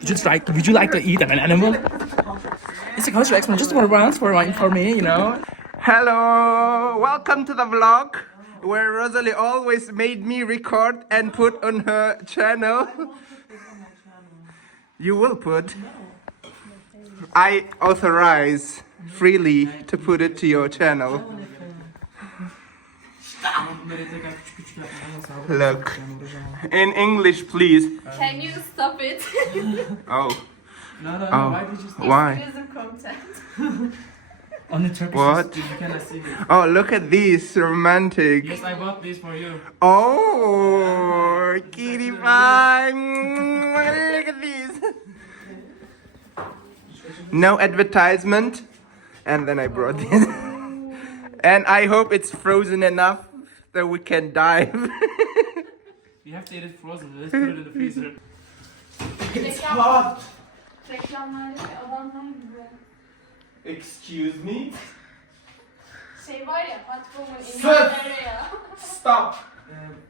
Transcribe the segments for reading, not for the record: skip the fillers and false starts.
Would you like to eat an animal? It's a cultural experiment, just for once, for me, you know. Hello, welcome to the vlog where Rosalie always made me record and put on her channel. You will put? I authorize freely to put it to your channel. Look, in English, please. Can you stop it? Oh. No, Oh. why did you stop? Why? Exclusive content. Only Turkish. What? You cannot see it. Oh, look at these, romantic. Yes, I bought this for you. Oh, kitty pie. Look at these. No advertisement. And then I brought this. And I hope it's frozen enough that we can dive. You have to eat it frozen. Let's put it in the freezer. It's hot. Reklamlardaki adamlar gibi. Excuse me? Şey var ya, patronun Sus! İngiltere ya. Stop.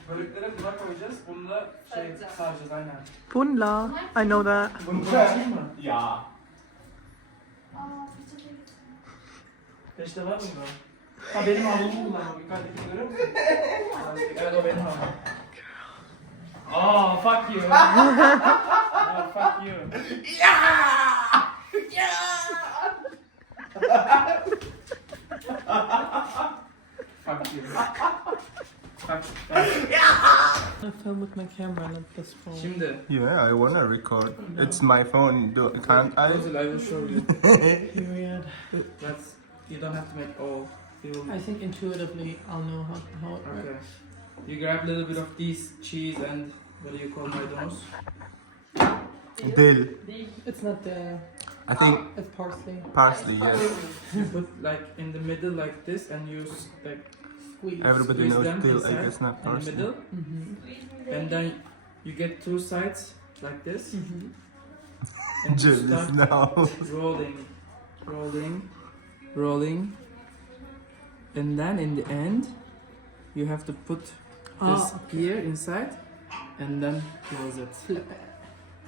Böreklere buna koyacağız. Bunu da saracağız aynen. Punla, I know that. Ya. Aa, fırça değil. Peşte var mıydı o? Ha benim havlumu kullanmam. Yukarıdaki görüyor musun? Evet o benim havlum. Oh, fuck you. Oh, fuck you. Fuck you. Fuck. I film with my camera, not this phone. Şimdi. Yeah, I wanna record. It's my phone. Can't I? I will show you. Period. You don't have to make all. I think intuitively I'll know how it Okay. works. You grab a little bit of this cheese and what do you call maydanoz? Dill. It's not the. I think It's parsley. parsley, yes. You put like in the middle like this and use like Squeeze. Everybody squeeze knows them dill, I inside, guess not in the parsley. middle, Mm-hmm. and then you get two sides like this, Mm-hmm. and you Jealous start now. rolling, and then in the end, you have to put this here inside, and then close it. Flip it.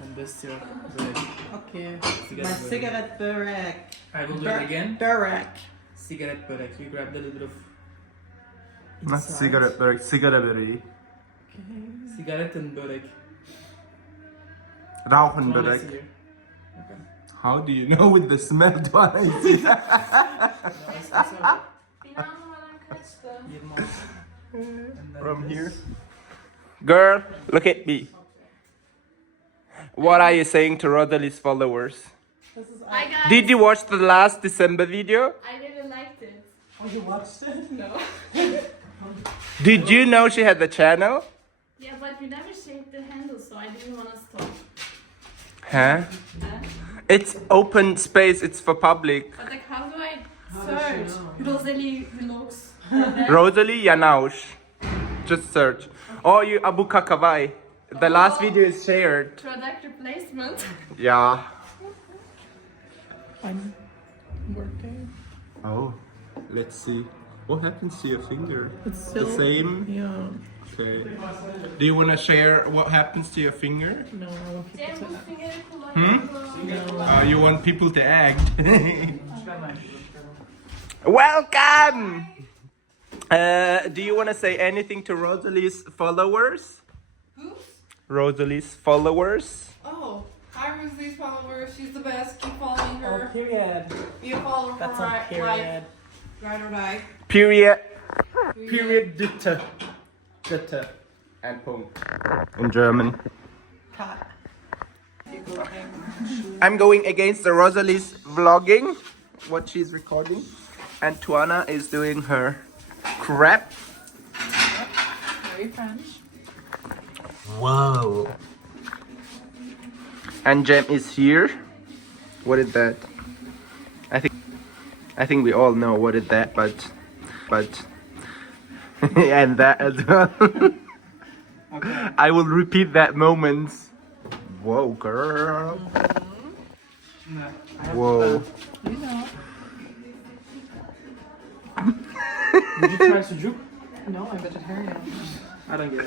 And this your bread. Okay. Cigarette My börek. cigarette börek. I will do it again. Börek. Cigarette börek. You grab a little bit of Not inside. cigarette börek, cigarette börek. Okay. Zigarettenbörek. Rauchenbörek. Here. Okay. How do you know with the smell twice? No, it's okay. Bina numaran kaçtı? 26. And then From this. here. Girl, look at me. What are you saying to Rosalie's followers? This is. Hi guys. Did you watch the last December video? I really liked it. Oh, you watched it? No. Did you know she had the channel? Yeah, but we never shaped the handle, so I didn't want to stop. Huh? Yeah. It's open space, it's for public. But like, how do I does she search know? Rosalie vlogs? Rosalie Janausch. Just search. Or you Abu Kakavai. The last video is shared. Product replacement. Yeah. I'm working. Oh, let's see. What happens to your finger? It's still. The same? Yeah. Okay. Do you want to share what happens to your finger? No, I want people Cem to. bu fingeri kullanıyorum. You want people to act? Welcome! Do you want to say anything to Rosalie's followers? Who's? Rosalie's followers? Oh, hi Rosalie's followers. She's the best. Keep following Oh, her. period. Be a follower for That's a life. period. Ride or die. Period. Period. Ditte. Ditte. And Punkt. In German. Cut. I'm going against the Rosalie's vlogging, what she's recording. And Tuana is doing her crap. Very French. Whoa. And Jem is here. What is that? I think we all know what is that, but and that as well. Okay. I will repeat that moment. Whoa, girl. No, I have Whoa. You know. Did you try sujuk? No, I'm vegetarian. I don't get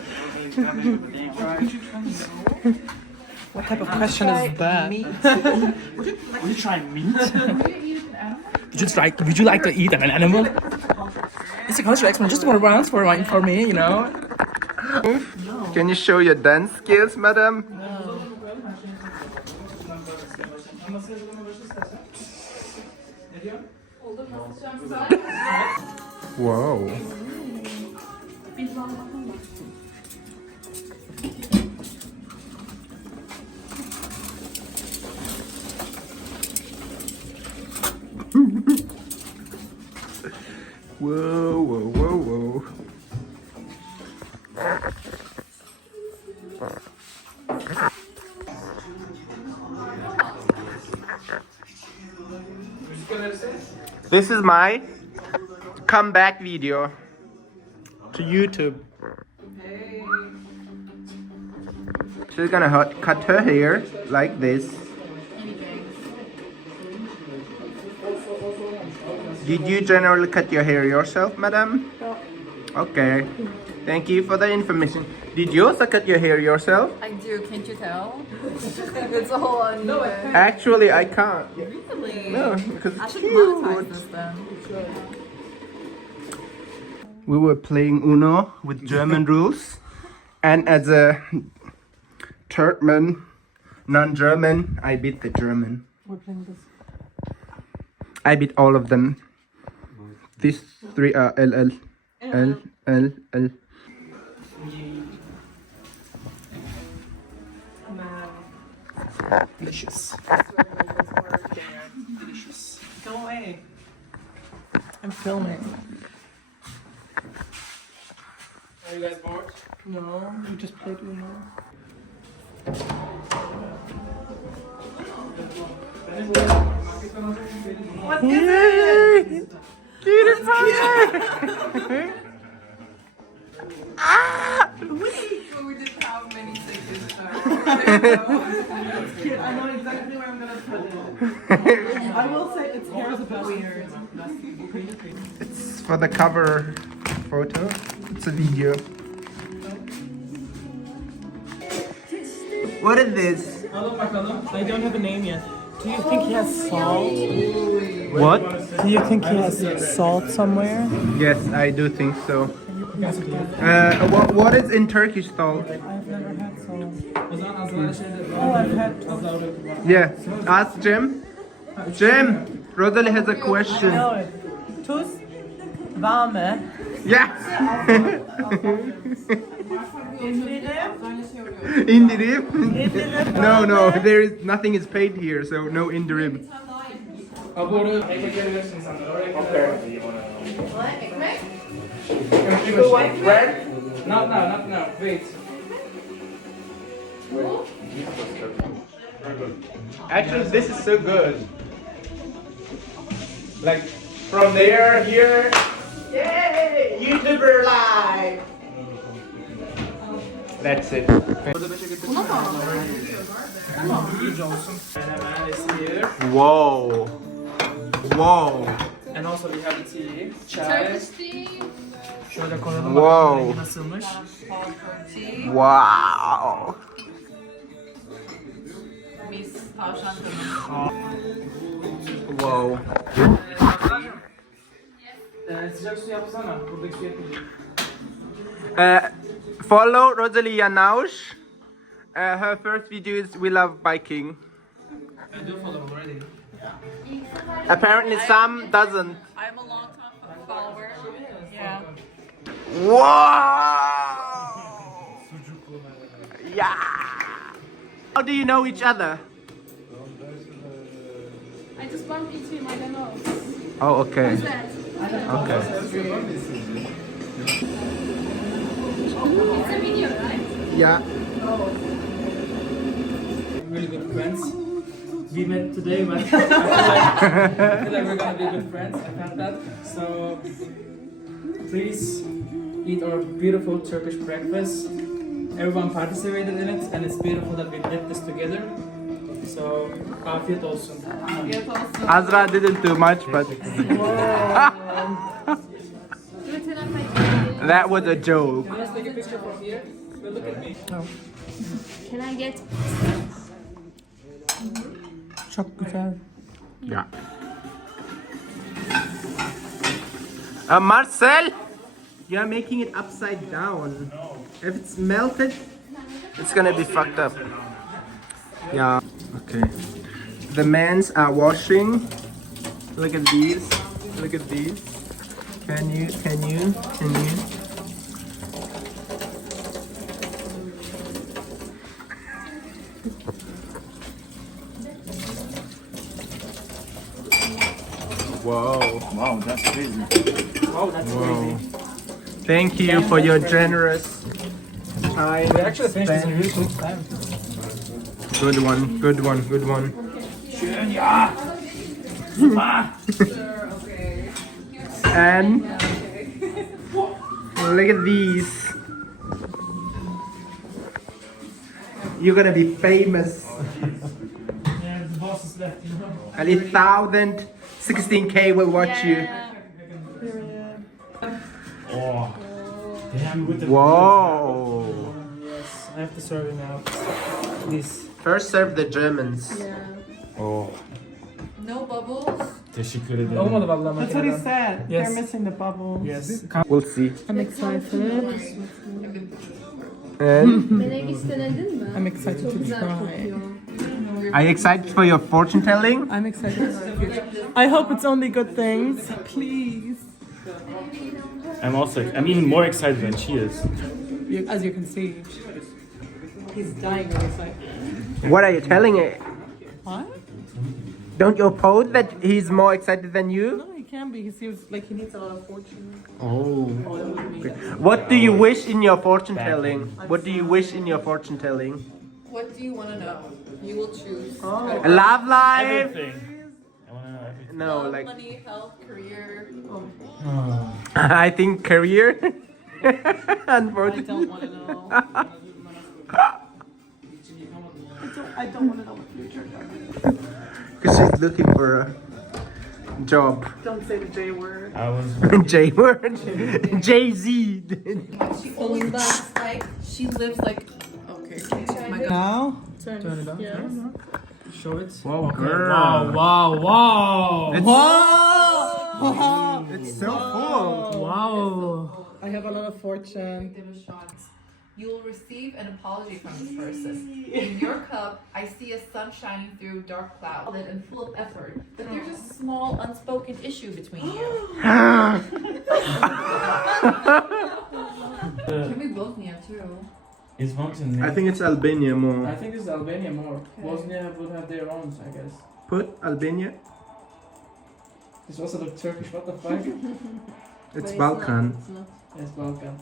it. What type of question is that? Would you try meat? Would you like to eat an animal? It's a cultural experiment just for once for me, you know. Can you show your dance skills, madam? Wow. Whoa, whoa, whoa, whoa. This is my comeback video to YouTube. She's gonna cut her hair like this. Did you generally cut your hair yourself, madam? No. Okay. Thank you for the information. Did you also cut your hair yourself? I do, can't you tell? It's all on you. Actually, I can't. Really? No, because I it's should cute. monetize this then. We were playing Uno with German rules, and as a Turkmen, non-German, I beat the German. We're playing this. I beat all of them. These three are L. Delicious. Delicious. Go away. I'm filming. Are you guys bored? No, we just played Uno. What is it? Cutie pie! Ah! We did how many seconds I know exactly where I'm gonna put it. I will say its hair is a bit weird. It's for the cover photo. It's a video. What is this? I don't have a name yet. Do you think he has salt? What? Do you think he has salt somewhere? Yes, I do think so. What is in Turkish salt? I've never had salt. Oh, I've had. Yeah, ask Jim. Jim, Rosalie has a question. I know it. Tuz, warme, Yeah. indirim, Indirim? No, there is nothing is paid here, so no indirim. Bread? Not now. Wait. Actually, this is so good. Like from there, here. Yay! YouTuber live. That's it. Whoa. Whoa. And also we have the tea. Chai. Turkish tea. Şöyle koyalım. Wow. Bakalım nasılmış. Tea. Wow. Mis tavşan kanı. Whoa. Sıcak su yapsana. Buradaki su yapayım. Follow Rosalie Janausch. Her first video is We Love Biking. I do follow already. Apparently some doesn't. I'm a long-time follower. Yeah. Whoa! Yeah. How do you know each other? I just bumped into him, I don't know. Oh, okay. Who's that? Okay. It's a video, right? Yeah. Really good friends. We met today, but I feel like we're gonna be good friends. I felt that. So please eat our beautiful Turkish breakfast. Everyone participated in it, and it's beautiful that we did this together. So afiyet olsun. Afiyet olsun. Azra didn't do much, but that was a joke. Let's take a picture from here. Look at me. Can I get Çok güzel. Yeah. Marcel, you're making it upside down. If it's melted, it's gonna be fucked up. Yeah. Okay. The men's are washing. Look at these. Look at these. Can you? Whoa. Wow, that's crazy. Wow, that's Whoa. Thank you for your generous time. We actually finished this in a really spent. quick time. Good one, good one, good one. Schön, ja. Super. And look at these. You're gonna be famous. Yeah, the boss is left, you know. And 16K will watch you. Oh. Damn, with the Whoa. Yes, I have to serve it now. This. First serve the Germans. Oh. No bubbles. Teşekkür ederim. Olmadı vallahi That's what he makineden. said. Yes. They're missing the bubbles. Yes. We'll see. I'm excited. And Melek hiç denedin mi? I'm excited Çok to güzel try. kokuyor. are you excited for your fortune telling? I'm excited for the future. I hope it's only good things. Please. I'm even more excited than she is. As you can see, he's dying of excitement. What are you telling it? What? Don't you oppose that he's more excited than you? No, he can be. He seems like he needs a lot of fortune. Oh. What do you wish in your fortune telling? What do you wish in your fortune telling? What do you want to know? You will choose. Love life? Everything. I wanna know everything. No, Love, like money, health, career. I think career. I Unfortunately. don't want to know. I don't want to know what future. Because she's looking for a job. Don't say the J word. I was. J word. Jay-Z. She only lives like, she lives like, okay. Oh my God. Now? Turn it on. Yes. Show it. Whoa, Okay. girl. Wow. It's, Wow! it's so full. Wow. I have a lot of fortune. Give a shot. You will receive an apology from this person. In your cup, I see a sun shining through dark clouds and full of effort. But there's a small unspoken issue between you. Can we both Nia too? It's mountain. I think it's Albania I more. think this is Albania more. Bosnia would have their own, I guess. Put Albania. This was a Turkish, what the fuck? It's Balkan. It's not. Yes, Balkan.